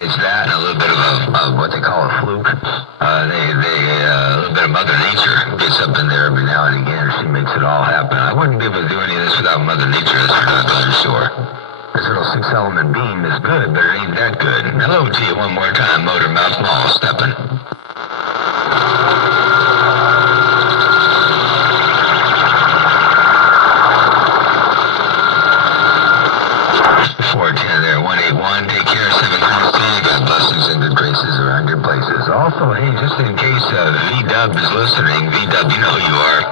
It's that and a little bit of what they call a fluke. A little bit of Mother Nature gets up in there every now and again. She makes it all happen. I wouldn't be able to do any of this without Mother Nature, that's for doggone sure. This little 6-element beam is good, but it ain't that good. Hello to you one more time, Motor Mouth Mall stepping. 410 there, 181. Take care, 713. Got blessings and good graces around your places. Also, hey, just in case V-Dub is listening, V-Dub, you know who you are.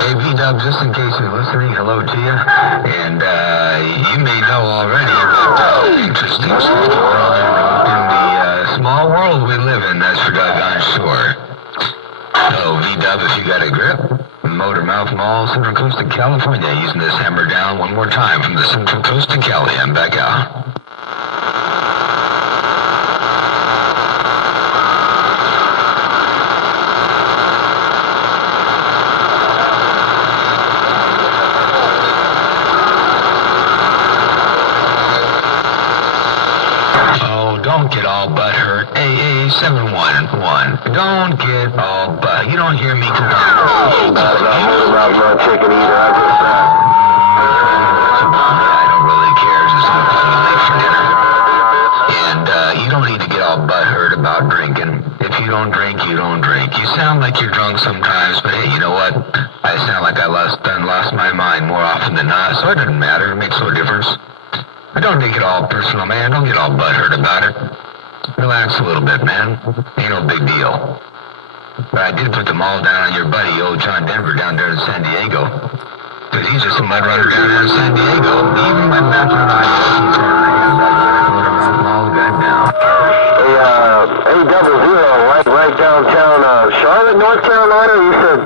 Hey, V-Dub, just in case you're listening, hello to you. And you may know already about interesting stuff going on in the small world we live in, that's for doggone sure. So, V-Dub, if you got a grip, Motor Mouth Mall, Central Coast of California, using this hammer down one more time from the Central Coast of Cali. I'm back out. Don't get all butthurt. AA 711. Don't get all butt. You don't hear me come on. I'm not chicken either. I don't really care. Just look like you late for dinner. And you don't need to get all butthurt about drinking. If you don't drink, you don't drink. You sound like you're drunk sometimes, but hey, you know what? I sound like I lost my mind more often than not, so it doesn't matter. It makes no difference. But don't take it all personal, man. Don't get all butthurt about it. Relax a little bit, man. Ain't no big deal. But I did put them all down on your buddy, old John Denver, down there in San Diego. Because he's just a mud runner down there in San Diego. Even when Matthew and I he's on the hands out there, all got down. Hey, 800, right downtown Charlotte, North Carolina. You said,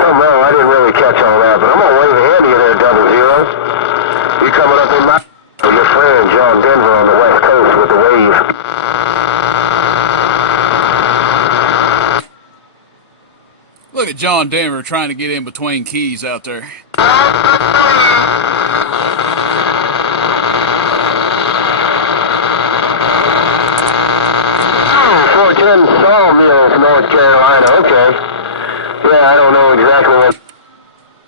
oh, no, I didn't really catch all that, but I'm going to wave a hand to you there, 00. You coming up in my... Your friend, John Denver, on the West Coast with the wave. Look at John Denver trying to get in between keys out there. 410 Sawmills, North Carolina. Okay. Yeah, I don't know exactly what...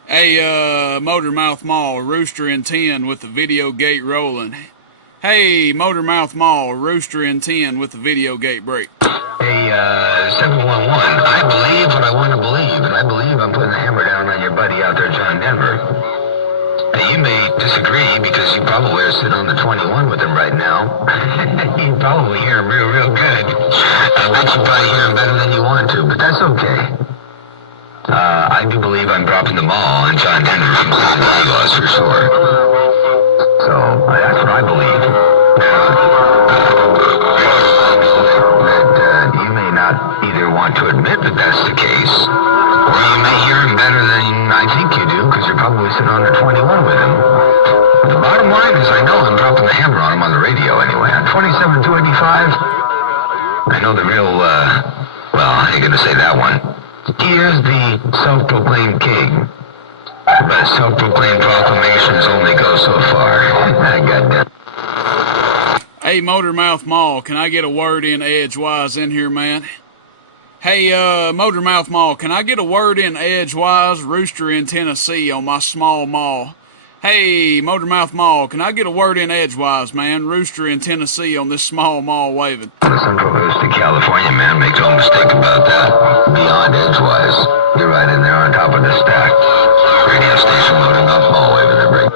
Hey, Motor Mouth Mall, Rooster in 10 with the video gate rolling. Hey, Motor Mouth Mall, Rooster in 10 with the video gate break. Hey, 711, I believe what I want to believe, and I believe I'm putting the hammer down on your buddy out there, John Denver. Now, you may disagree because you probably are sitting on the 21 with him right now. You probably hear him real good. I bet you probably hear him better than you want to, but that's okay. I do believe I'm dropping the ball on John Denver from San Diego, that's for sure. So, that's what I believe. That you may not either want to admit that that's the case, or you may hear him better than I think you do, because you're probably sitting on the 21 with him. But the bottom line is I know I'm dropping the hammer on him on the radio anyway. On 27-285, I know the real, well, I ain't gonna say that one. He is the self-proclaimed king, but self-proclaimed proclamations only go so far. I got that. Hey, Motor Mouth Mall, can I get a word in edgewise in here, man? Hey, Motor Mouth Mall, can I get a word in edgewise, Rooster in Tennessee on my small mall? Hey, Motor Mouth Mall, can I get a word in edgewise, man? Rooster in Tennessee on this small mall waving. The Central Coast of California, man, make no mistake about that. Beyond edgewise, you're right in there on top of the stack. Radio station, Motor Mouth Mall waving their break.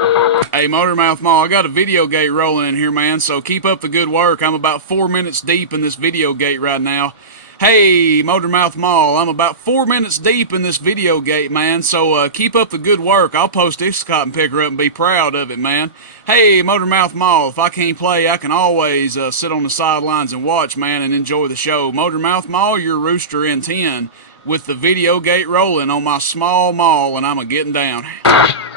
Hey, Motor Mouth Mall, I got a video gate rolling in here, man, so keep up the good work. I'm about 4 minutes deep in this video gate right now. Hey, Motor Mouth Mall, I'm about 4 minutes deep in this video gate, man, so keep up the good work. I'll post this cotton picker up and be proud of it, man. Hey, Motor Mouth Mall, if I can't play, I can always sit on the sidelines and watch, man, and enjoy the show. Motor Mouth Mall, you're Rooster in 10 with the video gate rolling on my small mall, and I'm a-getting down.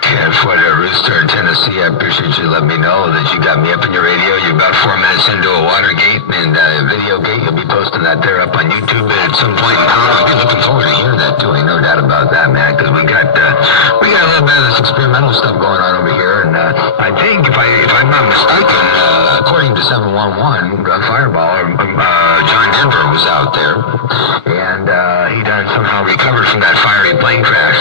Yeah, for the Rooster in Tennessee, I appreciate you letting me know that you got me up in your radio. You're about 4 minutes into a Watergate and video gate. You'll be posting that there up on YouTube at some point in time. I'll be looking forward to hearing that too. Ain't no doubt about that, man, because we got a little bit of this experimental stuff going on over here. And I think, if I'm not mistaken, according to to 711, Fireball, John Denver was out there, and he done somehow recovered from that fiery plane crash.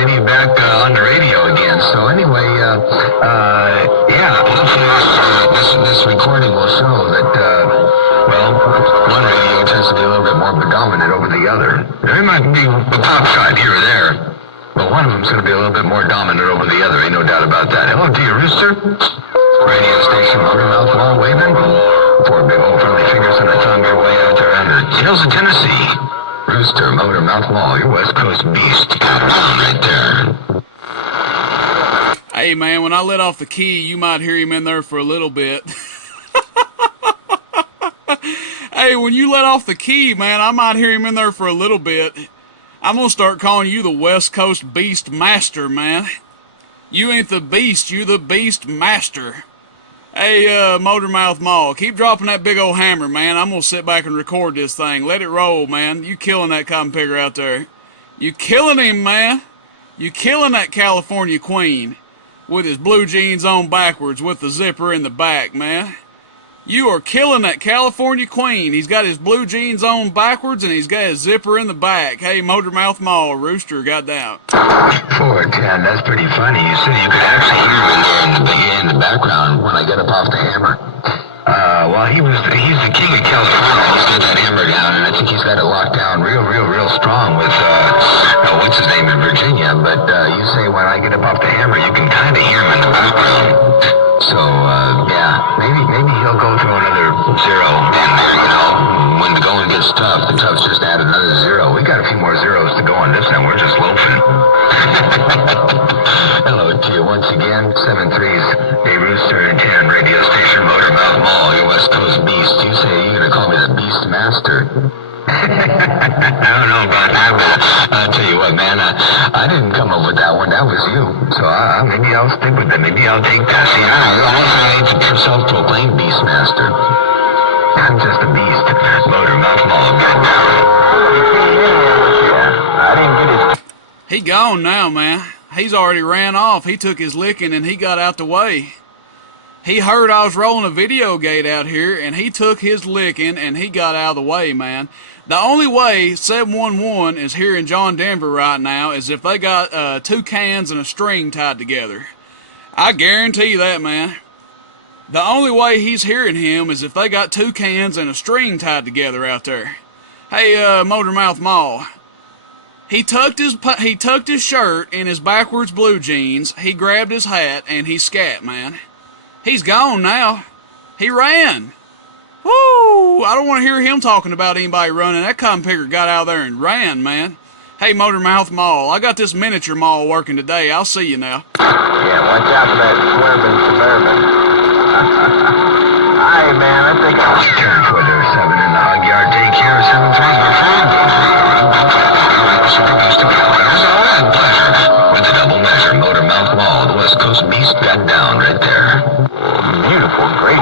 And he's back on the radio again. So anyway, yeah, hopefully this recording will show that, well, one radio tends to be a little bit more predominant over the other. There might be a pop shot here or there, but one of them's going to be a little bit more dominant over the other. Ain't no doubt about that. Hello to you, Rooster. Radio station, Motormouth Mall, waving. Four big old friendly fingers and a tongue your way out there on the hills of Tennessee. Rooster, Motormouth Mall, your West Coast beast. Got down right there. Hey, man, when I let off the key, you might hear him in there for a little bit. Hey, when you let off the key, man, I might hear him in there for a little bit. I'm going to start calling you the West Coast Beast Master, man. You ain't the beast, you the Beast Master. Hey, Motormouth Mall, keep dropping that big old hammer, man. I'm going to sit back and record this thing. Let it roll, man. You killing that cotton picker out there. You killing him, man. You killing that California queen with his blue jeans on backwards with the zipper in the back, man. You are killing that California queen. He's got his blue jeans on backwards and he's got his zipper in the back. Hey, Motormouth Mall, Rooster, goddamn. 410, that's pretty funny. You said you could actually hear him there in the background when I get up off the hammer. Well, he's the king of California. He's got that hammer down, and I think he's got it locked down real strong with, what's his name in Virginia. But you say when I get up off the hammer, you can kind of hear him in the background. So, yeah, maybe he'll go through another zero in there, you know. When the going gets tough, the toughs just add another zero. We got a few more zeros to go on this now. We're just loafing. Hello to you once again. 7-3's a Rooster and 10 radio station, Motormouth Mall, your West Coast beast. You say you're going to call me the Beast Master. I don't know about that, but I'll tell you what, man, I didn't come up with that one. That was you. So maybe I'll stick with it. Maybe I'll take that. See, I ain't the self-proclaimed Beastmaster. I'm just a beast. Motormouth Mall, goddamn. Yeah, I didn't get it. He gone now, man. He's already ran off. He took his licking and he got out the way. He heard I was rolling a video gate out here, and he took his licking, and he got out of the way, man. The only way 711 is hearing John Denver right now is if they got 2 cans and a string tied together. I guarantee you that, man. The only way he's hearing him is if they got 2 cans and a string tied together out there. Hey, Motormouth Mall. He tucked his shirt in his backwards blue jeans, he grabbed his hat, and he scat, man. He's gone now. He ran. Woo! I don't want to hear him talking about anybody running. That cotton picker got out there and ran, man. Hey, Motormouth Mall, I got this miniature mall working today. I'll see you now. Yeah, watch out for that swerving Suburban. Hi, man, I think I'll... Turn Twitter, 7 in the hog yard, take care, 7 3's my friend. Pleasure. With the double measure, Motormouth Mall, the West Coast beast got down right there. Beautiful, great.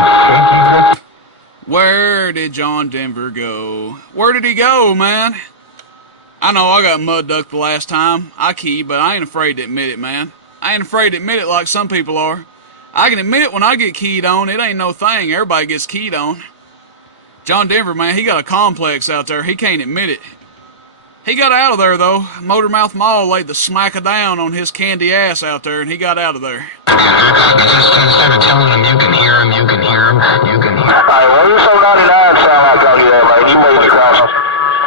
Where did John Denver go? Where did he go, man? I know I got mud ducked the last time. I keyed, but I ain't afraid to admit it, man. I ain't afraid to admit it like some people are. I can admit when I get keyed on, it ain't no thing. Everybody gets keyed on. John Denver, man, he got a complex out there. He can't admit it. He got out of there, though. Motormouth Mall laid the smack-a-down on his candy ass out there, and he got out of there. Just instead of telling him you can hear him, you can hear him, you can hear him. Alright, well, you so 99 sound like on you there, man. You made it across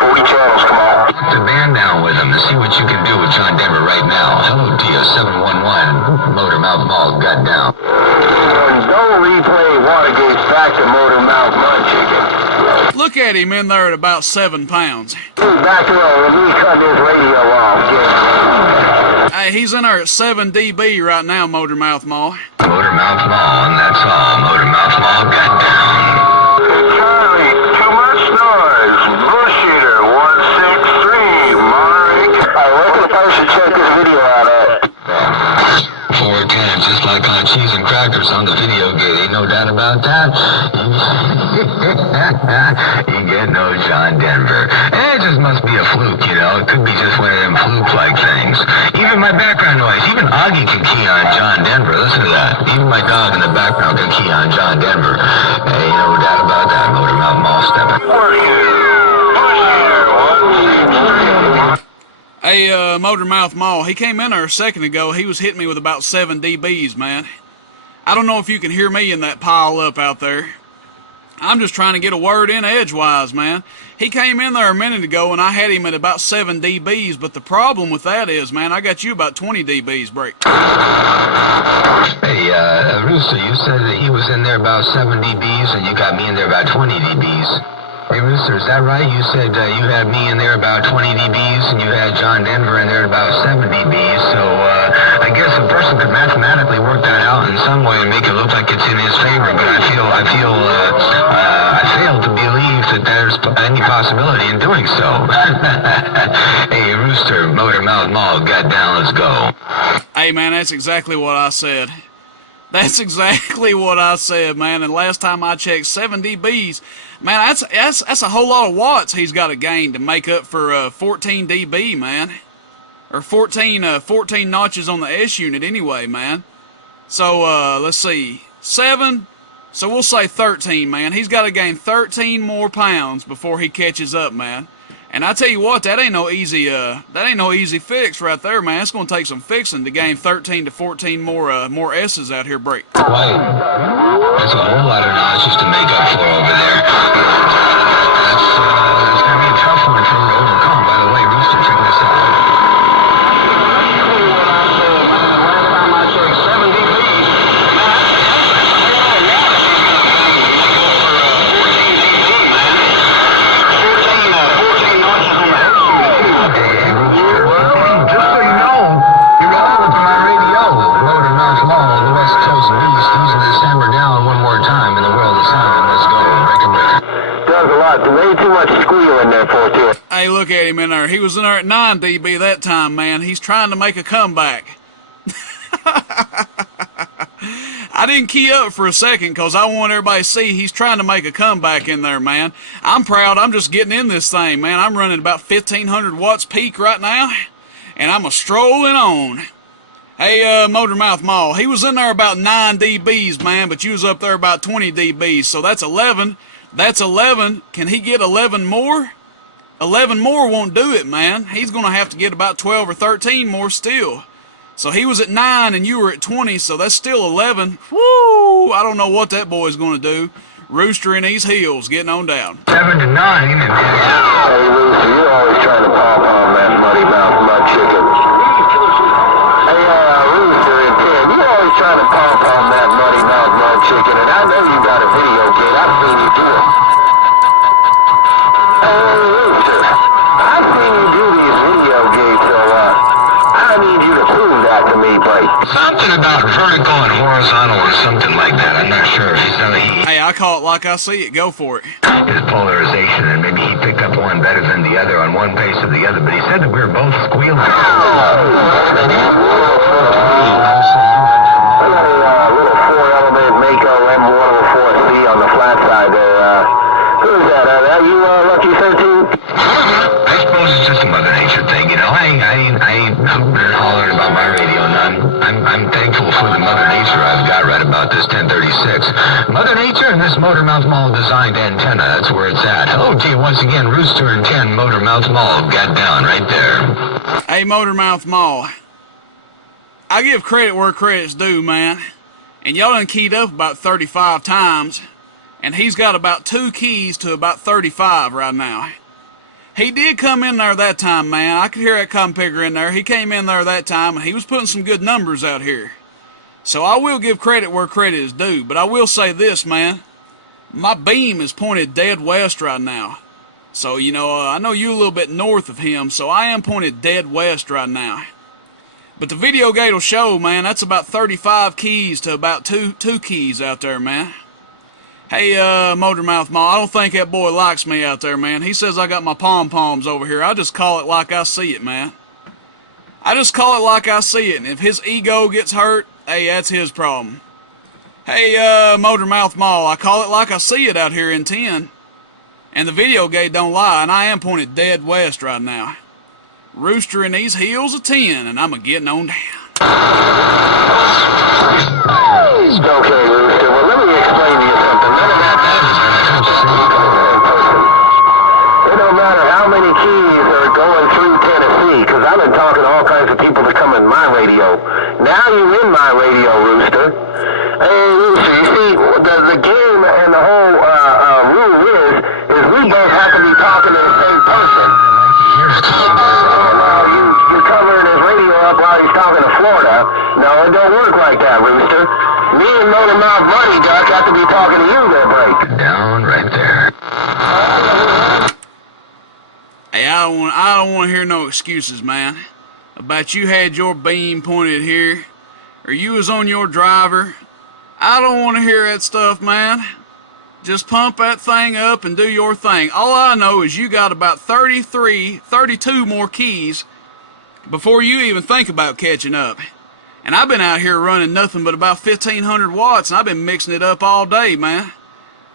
40 channels, come on. Put the band down with him to see what you can do with John Denver right now. Hello to you, 711. Motormouth Mall got down. And don't replay Watergate's back to Motormouth Mud Chicken. Look at him in there at about 7 pounds. Back to when we cut this radio off, Hey, he's in there at 7 dB right now, Motormouth Mall. Motormouth Mall, and that's all. Motormouth Mall got down. Charlie, too much noise. Bush Eater, 163, Monterey. Alright, where can the person check this video out at? 410, just like on cheese and crackers on the video gate. Ain't no doubt about that. You get no John Denver. It just must be a fluke, you know. It could be just one of them fluke-like things. things. Even my background noise. Even Augie can key on John Denver. Listen to that. Even my dog in the background can key on John Denver. Hey, no doubt about that. Motor Mouth Mall stepping. Hey, Motor Mouth Mall, he came in there a second ago. He was hitting me with about 7 dBs, man. I don't know if you can hear me in that pile up out there. I'm just trying to get a word in edgewise, man. He came in there a minute ago and I had him at about 7 dBs, but the problem with that is, man, I got you about 20 dBs break. Hey, Rooster, you said that he was in there about 7 dBs and you got me in there about 20 dBs. Hey, Rooster, is that right? You said you had me in there about 20 dBs and you had John Denver in there about 7 dBs. So I guess a person could mathematically work that out in some way and make it look like it's in his favor. But I fail to believe that there's any possibility in doing so. Hey, Rooster, Motor Mouth Mall, got down, let's go. Hey, man, that's exactly what I said. That's exactly what I said, man. And last time I checked, 7 dBs, man, that's a whole lot of watts he's got to gain to make up for 14 dB, man. Or 14 notches on the S unit anyway, man. So, let's see, 7, so we'll say 13, man. He's got to gain 13 more pounds before he catches up, man. And I tell you what, that ain't no easy fix right there, man. It's gonna take some fixing to gain 13 to 14 more S's out here, break. Wait, that's a whole lot of notches to make up for over there. That's gonna be a tough one for him to overcome. By the way, Rooster, check this out. Way too much squeal in there for it, too. Hey, look at him in there. He was in there at 9 dB that time, man. He's trying to make a comeback. I didn't key up for a second because I want everybody to see he's trying to make a comeback in there, man. I'm proud. I'm just getting in this thing, man. I'm running about 1,500 watts peak right now, and I'm a-strolling on. Hey, Motor Mouth Mall, he was in there about 9 dBs, man, but you was up there about 20 dBs, so that's 11. That's 11. Can he get 11 more? 11 more won't do it, man. He's going to have to get about 12 or 13 more still. So he was at 9 and you were at 20, so that's still 11. Woo! I don't know what that boy's going to do. Rooster in his heels, getting on down. 7 to 9. Hey, Rooster, you're always trying to pom-pom that muddy mouth mud chicken. Hey, Rooster and Ted, you're always trying to pom-pom that muddy mouth mud chicken, and I know you got a video kid. I've seen you do it. Hey, Rooster, I've seen you do these video gates, so I need you to prove that to me, buddy. Something about vertical and horizontal or something like that. I'm not sure if he's done it. Hey, I call it like I see it. Go for it. His polarization, and maybe he picked up one better than the other on one pace or the other, but he said that we were both squealing. I got a little 4-element Mako M104C on the flat side there. Who's that? Are you Lucky 13? I suppose it's just a Mother Nature thing, you know. I ain't hooting and hollering about my radio none. I'm thankful for the Mother Nature I've got right about this 1036. Mother Nature and this Motor Mouth Mall designed antenna, that's where it's at. Hello to you once again, Rooster and 10 Motor Mouth Mall, got down right there. Hey, Motor Mouth Mall, I give credit where credit's due, man. And y'all done keyed up about 35 times, and he's got about 2 keys to about 35 right now. He did come in there that time, man. I could hear that compigger in there. He came in there that time, and he was putting some good numbers out here. So I will give credit where credit is due, but I will say this, man. My beam is pointed dead west right now. So, you know, I know you're a little bit north of him, so I am pointed dead west right now. But the video gate will show, man, that's about 35 keys to about two keys out there, man. Hey, Motor Mouth Mall, I don't think that boy likes me out there, man. He says I got my pom-poms over here. I just call it like I see it, man. I just call it like I see it, and if his ego gets hurt, hey, that's his problem. Hey, Motor Mouth Mall, I call it like I see it out here in 10. And the video gate don't lie, and I am pointed dead west right now. Rooster in these heels of 10, and I'm getting on down. Okay, Rooster. Well, let me explain to you something. None of that matters. It don't matter how many keys are going through Tennessee, because I've been talking to all kinds of people that come in my radio. Now you in my radio, Rooster. Hey, Rooster, you see, the game and the whole rule is we both have to be talking to the same person. You're covering his radio up while he's talking to Florida. No, it don't work like that, Rooster. Me and Motor Mouth Money Duck have to be talking to you there, Blake. Down right there. Hey, I don't want to hear no excuses, man. About you had your beam pointed here, or you was on your driver. I don't want to hear that stuff, man. Just pump that thing up and do your thing. All I know is you got about 32 more keys before you even think about catching up. And I've been out here running nothing but about 1,500 watts, and I've been mixing it up all day, man.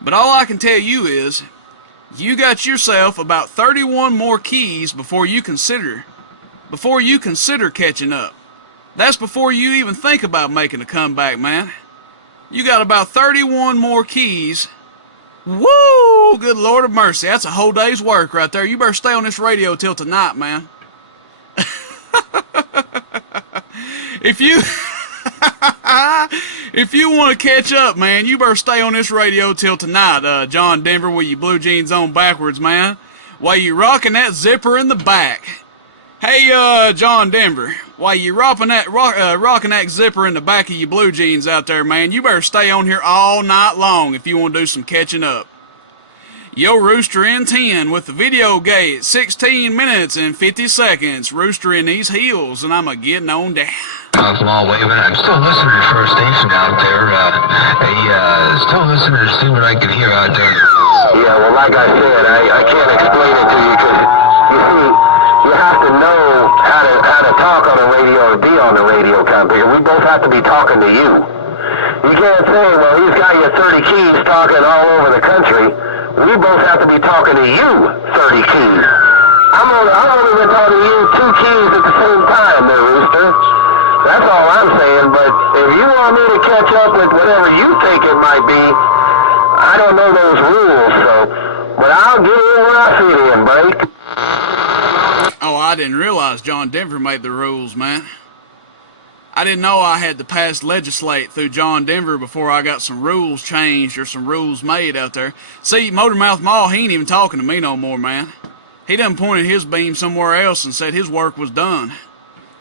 But all I can tell you is, you got yourself about 31 more keys before you consider catching up. That's before you even think about making a comeback, man. You got about 31 more keys. Woo! Good Lord of mercy. That's a whole day's work right there. You better stay on this radio till tonight, man. If you want to catch up, man, you better stay on this radio till tonight, John Denver, with your blue jeans on backwards, man, while you rocking that zipper in the back. Hey, John Denver, while you rocking that zipper in the back of your blue jeans out there, man, you better stay on here all night long if you want to do some catching up. Yo, Rooster in 10 with the video gate, 16 minutes and 50 seconds. Rooster in these heels, and I'm getting on down. From all waving. I'm still listening for a station out there. Still listening to see what I can hear out there. Yeah, well, like I said, I can't explain it to you because, you see, you have to know how to talk on the radio or be on the radio, Computer. We both have to be talking to you. You can't say, well, he's got you 30 keys talking all over the country. We both have to be talking to you 30 keys. I'm only been talking to you 2 keys at the same time there, Rooster. That's all I'm saying, but if you want me to catch up with whatever you think it might be, I don't know those rules, but I'll get in where I fit in, Blake. Oh, I didn't realize John Denver made the rules, man. I didn't know I had to pass legislate through John Denver before I got some rules changed or some rules made out there. See, Motormouth Mall, he ain't even talking to me no more, man. He done pointed his beam somewhere else and said his work was done.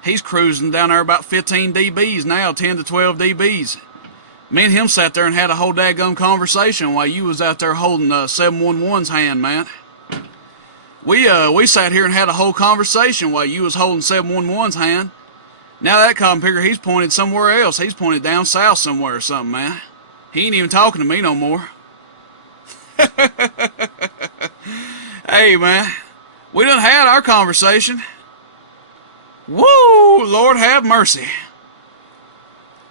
He's cruising down there about 15 dBs now, 10 to 12 dBs. Me and him sat there and had a whole daggum conversation while you was out there holding 711's hand, man. We sat here and had a whole conversation while you was holding 711's hand. Now that computer, he's pointed somewhere else. He's pointed down south somewhere or something, man. He ain't even talking to me no more. Hey, man, we done had our conversation. Woo, Lord have mercy.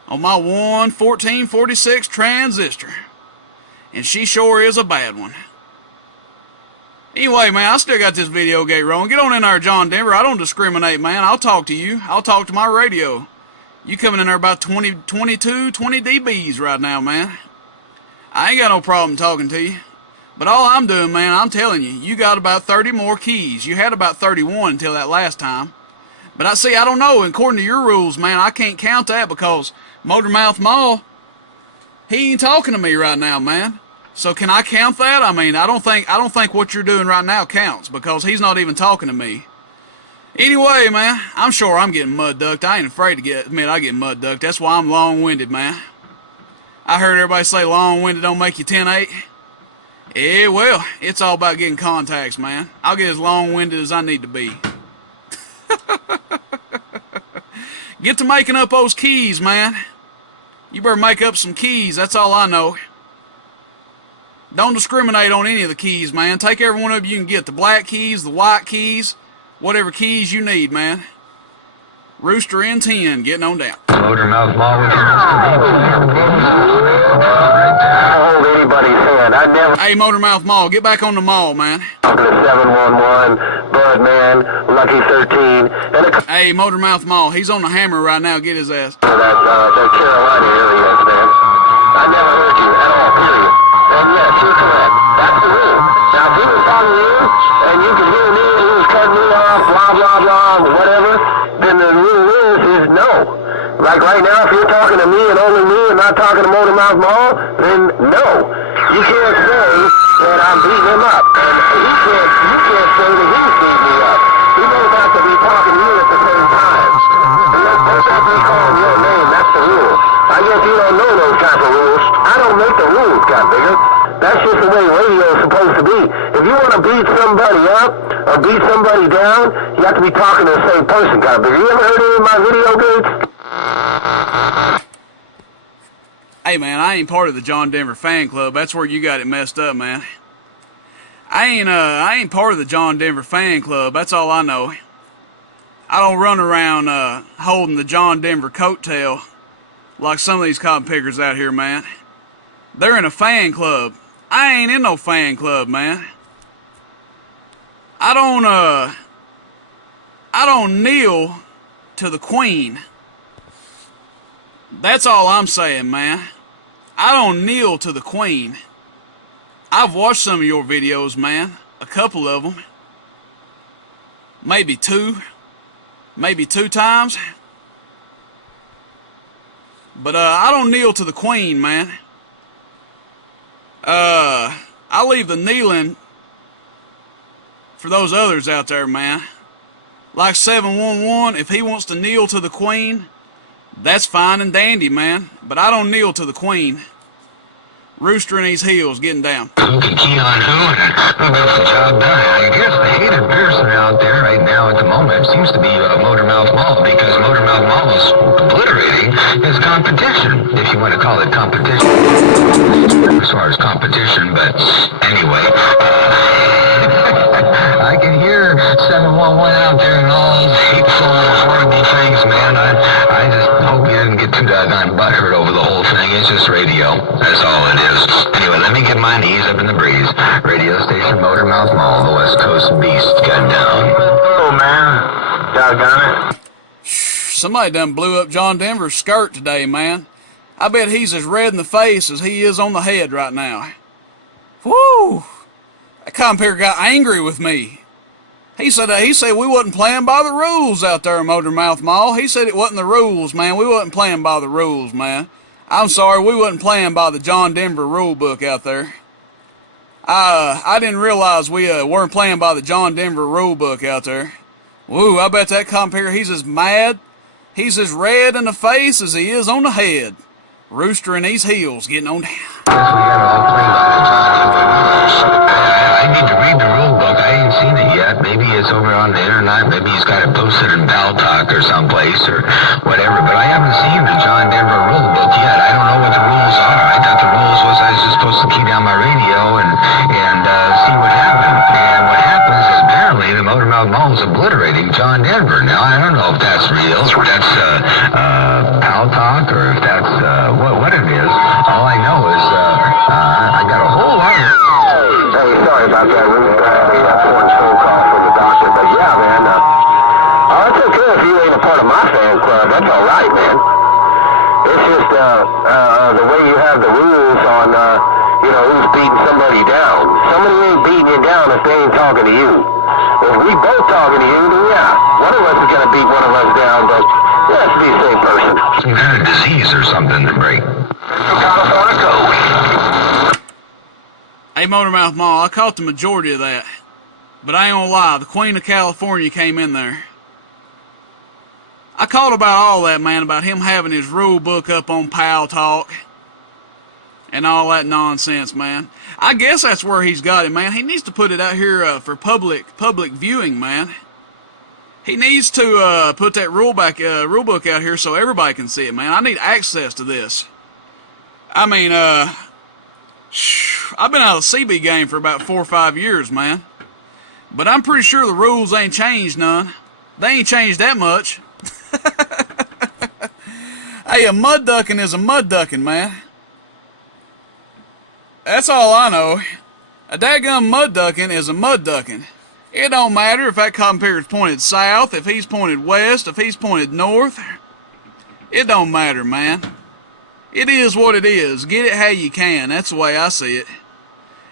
On my 11446 transistor. And she sure is a bad one. Anyway, man, I still got this video gate rolling. Get on in there, John Denver. I don't discriminate, man. I'll talk to you. I'll talk to my radio. You coming in there about 20 dBs right now, man. I ain't got no problem talking to you. But all I'm doing, man, I'm telling you, you got about 30 more keys. You had about 31 until that last time. But I don't know. According to your rules, man, I can't count that because Motormouth Mall, he ain't talking to me right now, man. So can I count that? I mean, I don't think what you're doing right now counts because he's not even talking to me. Anyway, man, I'm sure I'm getting mud ducked. I ain't afraid to admit I get mud ducked. That's why I'm long-winded, man. I heard everybody say long-winded don't make you 10-8. Yeah, well, it's all about getting contacts, man. I'll get as long-winded as I need to be. Get to making up those keys, man. You better make up some keys, that's all I know. Don't discriminate on any of the keys, man. Take every one of you can get. The black keys, the white keys, whatever keys you need, man. Rooster in 10, getting on down. Motormouth Mall with your hold anybody's hand. I never Hey, Motormouth Mall, get back on the mall, man. talked to 711, Budman, Lucky 13, and a Hey, Motormouth Mall, he's on the hammer right now. Get his ass. that Carolina areas, man. I never heard you at all, period. And yes, you're correct. That's the rule. Now, if he was talking to you, and you could hear me, and he was cutting me off, blah, blah, blah, whatever, then the rule is no. Like right now, if you're talking to me and only me and not talking to Motormouth Mall, then no. You can't say that I'm beating him up. And you can't say that he's beating me up. He knows not to be talking to you at the same time. And don't have to be calling your name. That's the rule. I guess you don't know those type of rules. I don't make the rules, God bigger. That's just the way radio is supposed to be. If you want to beat somebody up or beat somebody down, you have to be talking to the same person, God bigger. You ever heard any of my video games? Hey, man, I ain't part of the John Denver fan club. That's where you got it messed up, man. I ain't part of the John Denver fan club. That's all I know. I don't run around holding the John Denver coattail like some of these cotton pickers out here, man. They're in a fan club. I ain't in no fan club, man. I don't kneel to the Queen. That's all I'm saying, man. I don't kneel to the Queen. I've watched some of your videos, man. A couple of them. Maybe two times. But I don't kneel to the Queen, man. I leave the kneeling for those others out there, man. Like 711, if he wants to kneel to the Queen, that's fine and dandy, man. But I don't kneel to the Queen. Rooster in his heels, getting down. Who can key on who and who gets the job done? I guess the hated person out there right now at the moment seems to be Motormouth Mall, because Motormouth Mall is obliterating his competition, if you want to call it competition, as far as competition. But anyway, I can hear 711 out there and all those hateful, horrible things, man. I just hope you didn't get too doggone butthurt over the whole thing. It's just radio. That's all it is. Anyway, let me get my knees up in the breeze. Radio station Motormouth Mall, the West Coast Beast, got down. Oh, man. Doggone it. Somebody done blew up John Denver's skirt today, man. I bet he's as red in the face as he is on the head right now. Woo! That compere got angry with me. He said we wasn't playing by the rules out there in Motormouth Mall. He said it wasn't the rules, man. We wasn't playing by the rules, man. I'm sorry, we wasn't playing by the John Denver rule book out there. I didn't realize we weren't playing by the John Denver rule book out there. Woo, I bet that compere, he's as mad, he's as red in the face as he is on the head. Rooster in these heels, getting on down. Guess we got it all played by the John Denver rules. I need to read the rule book. I ain't seen it yet. Maybe it's over on the internet. Maybe he's got it posted in Pal Talk or someplace or whatever. But I haven't seen the John Denver rule book yet. I don't know what the rules are. I thought the rules was I was just supposed to key down my radio and see what happened. And what happens is apparently the Motormouth Mall is obliterating John Denver. Now, I don't know if that's real, if that's Pal Talk, or if that's what it is. All I know is I got a whole lot of... Hey, sorry about that. We had a important phone call from the doctor. But yeah, man, it's okay if you ain't a part of my fan club. That's all right, man. It's just the way you have the rules on, who's beating somebody down. Somebody ain't beating you down if they ain't talking to you. If we both talking to you, then yeah, one of us is going to beat one of us down, but it has to be the same person. Some kind of disease or something to break. California, go. Hey, Motormouth Mall, I caught the majority of that. But I ain't gonna lie, the Queen of California came in there. I caught about all that, man, about him having his rule book up on Pal Talk and all that nonsense, man. I guess that's where he's got it, man. He needs to put it out here for public viewing, man. He needs to put that rule book out here so everybody can see it, man. I need access to this. I mean, I've been out of the CB game for about 4 or 5 years, man. But I'm pretty sure the rules ain't changed none. They ain't changed that much. Hey, a mud ducking is a mud ducking, man. That's all I know. A daggum mud ducking is a mud ducking. It don't matter if that cotton picker's pointed south, if he's pointed west, if he's pointed north. It don't matter, man. It is what it is. Get it how you can. That's the way I see it.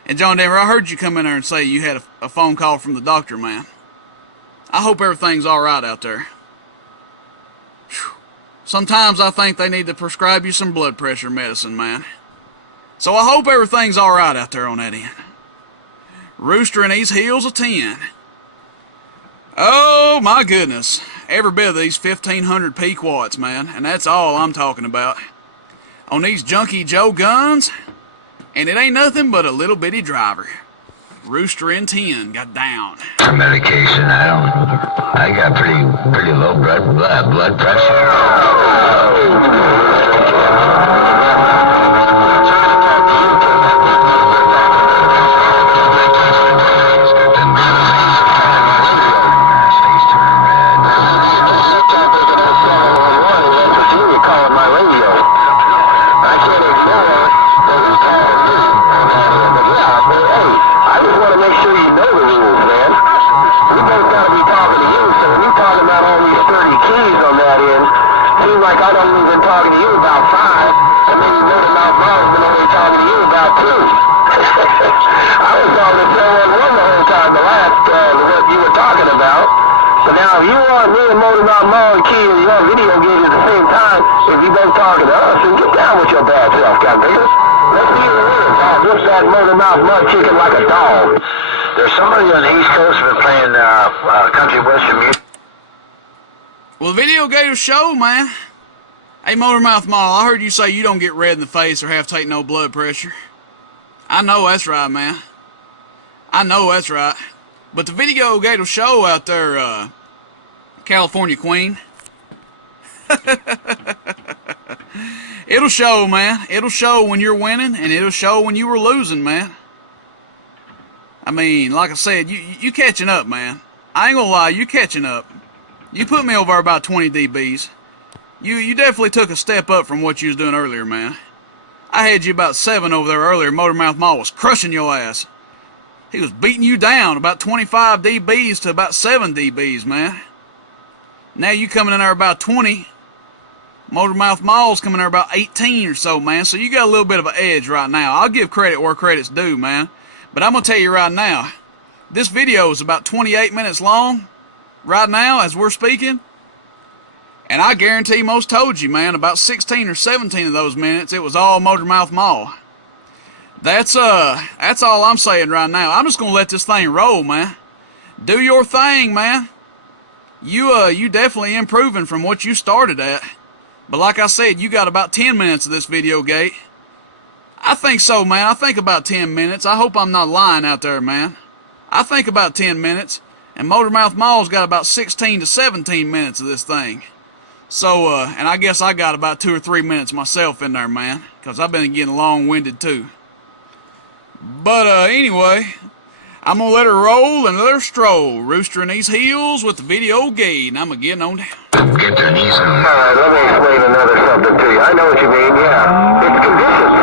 And John Denver, I heard you come in there and say you had a phone call from the doctor, man. I hope everything's all right out there. Whew. Sometimes I think they need to prescribe you some blood pressure medicine, man. So I hope everything's all right out there on that end. Rooster and these heels of 10. Oh, my goodness. Every bit of these 1,500 Pequots, man. And that's all I'm talking about. On these Junkie Joe guns. And it ain't nothing but a little bitty driver. Rooster and 10 got down. For medication, I got pretty low blood pressure. There's somebody on the East Coast been playing country western music. Well, the Video Gator show, man. Hey, Motormouth Mall, I heard you say you don't get red in the face or have to take no blood pressure. I know that's right, man. I know that's right. But the Video Gator show out there, California Queen. It'll show, man. It'll show when you're winning, and it'll show when you were losing, man. I mean, like I said, you catching up, man. I ain't gonna lie, you catching up. You put me over about 20 dBs. You definitely took a step up from what you was doing earlier, man. I had you about 7 over there earlier. Motormouth Mall was crushing your ass. He was beating you down about 25 dBs to about 7 dBs, man. Now you coming in there about 20. Motormouth Mall's coming there about 18 or so, man. So you got a little bit of an edge right now. I'll give credit where credit's due, man. But I'm going to tell you right now, this video is about 28 minutes long right now as we're speaking. And I guarantee most told you, man, about 16 or 17 of those minutes, it was all Motormouth Mall. That's all I'm saying right now. I'm just going to let this thing roll, man. Do your thing, man. You definitely improving from what you started at. But like I said, you got about 10 minutes of this video gate. I think so, man. I think about 10 minutes. I hope I'm not lying out there, man. I think about 10 minutes. And Motormouth Mall's got about 16 to 17 minutes of this thing. So, and I guess I got about 2 or 3 minutes myself in there, man. Because I've been getting long-winded, too. But, anyway, I'm going to let her roll and let her stroll. Rooster in these heels with the video gate. And I'm going to get on down. Get their knees on. All right, let me explain another something to you. I know what you mean, yeah. It's conditions.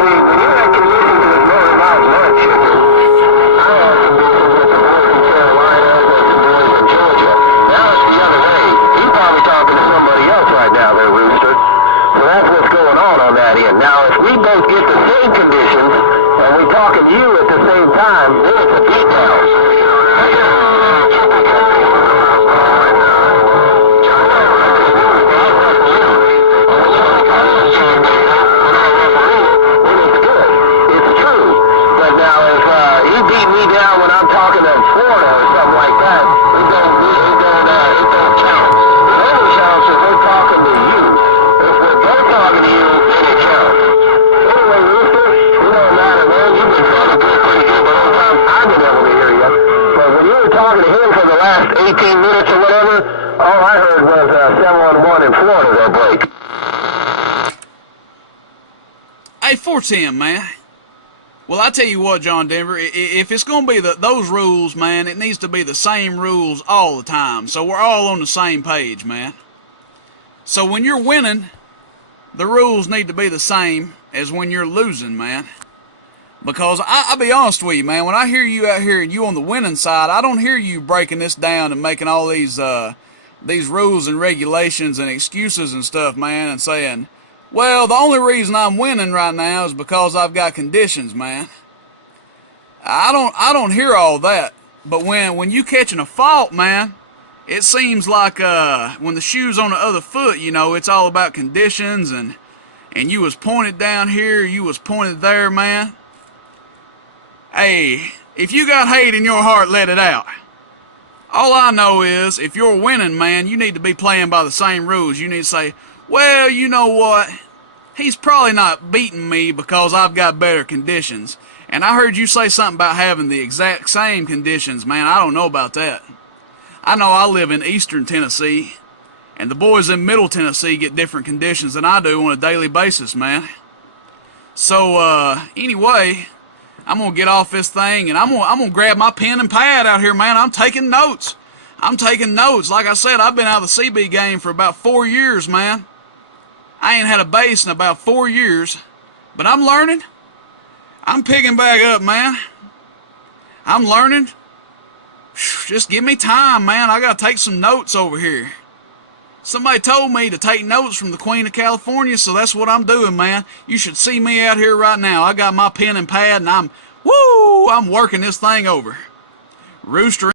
See, when you had conditions with Northern Mountain Lunch, I had conditions with the boys in Carolina, with the boys in Georgia. Now it's the other way. You're probably talking to somebody else right now there, Rooster. So that's what's going on that end. Now, if we both get the same conditions, and we talking to you at the same time, then it's a details. Hey, 410, man. Well, I tell you what, John Denver, if it's going to be those rules, man, it needs to be the same rules all the time. So we're all on the same page, man. So when you're winning, the rules need to be the same as when you're losing, man. Because I'll be honest with you, man, when I hear you out here and you on the winning side, I don't hear you breaking this down and making all these rules and regulations and excuses and stuff, man, and saying, well, the only reason I'm winning right now is because I've got conditions, man. I don't hear all that. But when you catching a fault, man, it seems like when the shoe's on the other foot, you know, it's all about conditions and you was pointed down here, you was pointed there, man. Hey, if you got hate in your heart, let it out. All I know is, if you're winning, man, you need to be playing by the same rules. You need to say, well, you know what? He's probably not beating me because I've got better conditions. And I heard you say something about having the exact same conditions, man. I don't know about that. I know I live in eastern Tennessee, and the boys in middle Tennessee get different conditions than I do on a daily basis, man. So, anyway, I'm going to get off this thing, and I'm gonna grab my pen and pad out here, man. I'm taking notes. I'm taking notes. Like I said, I've been out of the CB game for about 4 years, man. I ain't had a base in about 4 years, but I'm learning. I'm picking back up, man. I'm learning. Just give me time, man. I got to take some notes over here. Somebody told me to take notes from the Queen of California, so that's what I'm doing, man. You should see me out here right now. I got my pen and pad, and I'm working this thing over. Rooster